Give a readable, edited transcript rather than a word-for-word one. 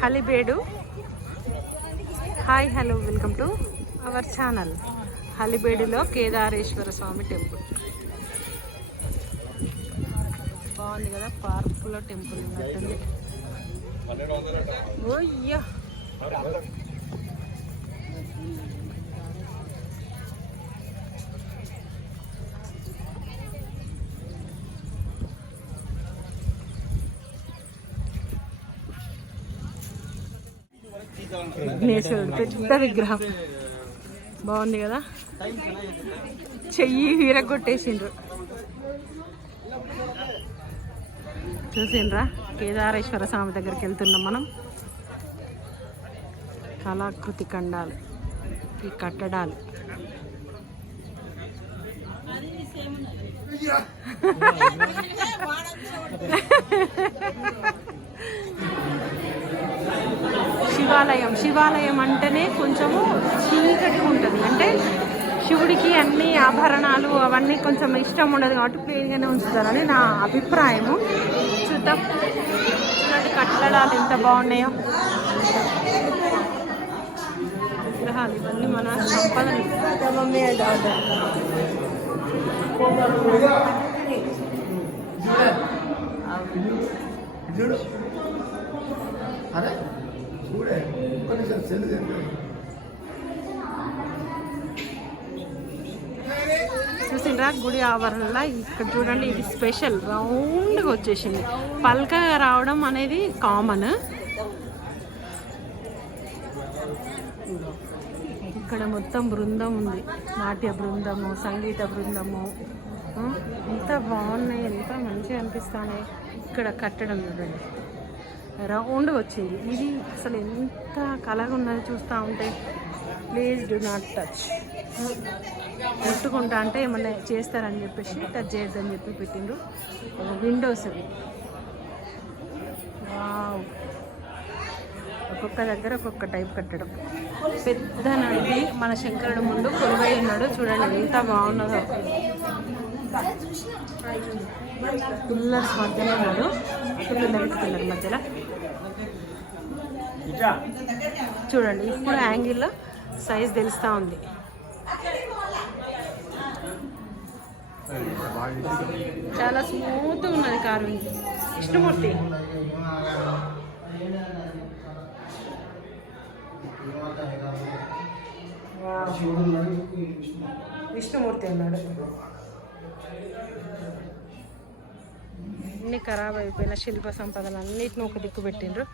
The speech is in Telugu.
Halebidu. Hi hello welcome to our channel. హలిబేడులో కేదారేశ్వర స్వామి టెంపుల్ బాగుంది కదా, పార్కులో టెంపుల్ ఉన్నట్టుంది. ఓయ్యా విఘ్నేశ్వరుడు పెద్ద విగ్రహం బాగుంది కదా, చెయ్యి వీరగొట్టేసిండ్రు. చూసిండ్రా, కేదారేశ్వర స్వామి దగ్గరికి వెళ్తున్నాం మనం. కళాకృతి ఖండాలు, ఈ కట్టడాలు శివాలయం అంటేనే కొంచెము చీకటిగా ఉంటుంది. అంటే శివుడికి అన్ని ఆభరణాలు అవన్నీ కొంచెం ఇష్టం ఉండదు కాబట్టి ప్లెయిన్గానే ఉంచుతారని నా అభిప్రాయము. చూద్దాం, చూడండి కట్టడాలు ఎంత బాగున్నాయో. విగ్రహాలు ఇవన్నీ మన సంపదని. చూసిండ్రా గుడి ఆవరణలో ఇక్కడ చూడండి, ఇది స్పెషల్ రౌండ్గా వచ్చేసింది. పల్కగా రావడం అనేది కామన్. ఇక్కడ మొత్తం బృందం ఉంది, నాట్య బృందము, సంగీత బృందము. ఎంత బాగున్నాయి, ఎంత మంచిగా అనిపిస్తున్నాయి. ఇక్కడ కట్టడం చూడండి రౌండ్ వచ్చింది. ఇది అసలు ఎంత కలగా ఉన్నది చూస్తూ ఉంటే. Please do not touch. ముట్టుకుంటా అంటే ఏమన్నా చేస్తారని చెప్పేసి టచ్ చేయొద్దని చెప్పి పెట్టిండ్రు. విండోస్ ఒక్కొక్క దగ్గర ఒక్కొక్క టైప్ కట్టడం. పెద్ద నడి మన శంకరుడు ముందు కొలువై ఉన్నాడు. చూడండి ఎంత బాగున్నదో. పిల్లర్స్ మధ్యలో ఉన్నాడు, పిల్లల మధ్యలో. చూడండి ఇప్పుడు యాంగిల్లో సైజ్ తెలుస్తూ ఉంది. చాలా స్మూత్ ఉన్నది కారు. విష్ణుమూర్తి విష్ణుమూర్తి ఉన్నాడు. అన్ని ఖరాబ్ అయిపోయిన శిల్ప సంపదలు అన్నిటిని ఒక దిక్కు పెట్టిండ్రు.